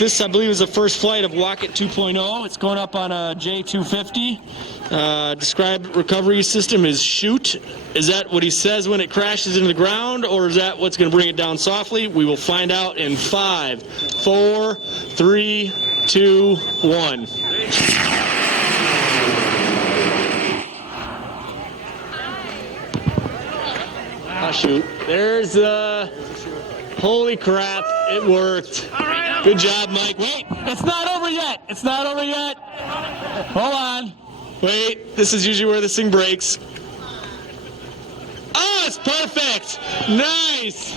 This, I believe, is the first flight of Rocket 2.0. It's going up on a J250. Described recovery system is chute. Is that what he says when it crashes into the ground, or is that what's going to bring it down softly? We will find out in 5, 4, 3, 2, 1. Oh, shoot. There's the... Holy crap, it worked. Good job, Mike. Wait, it's not over yet. It's not over yet. Hold on. Wait, this is usually where this thing breaks. Oh, it's perfect. Nice.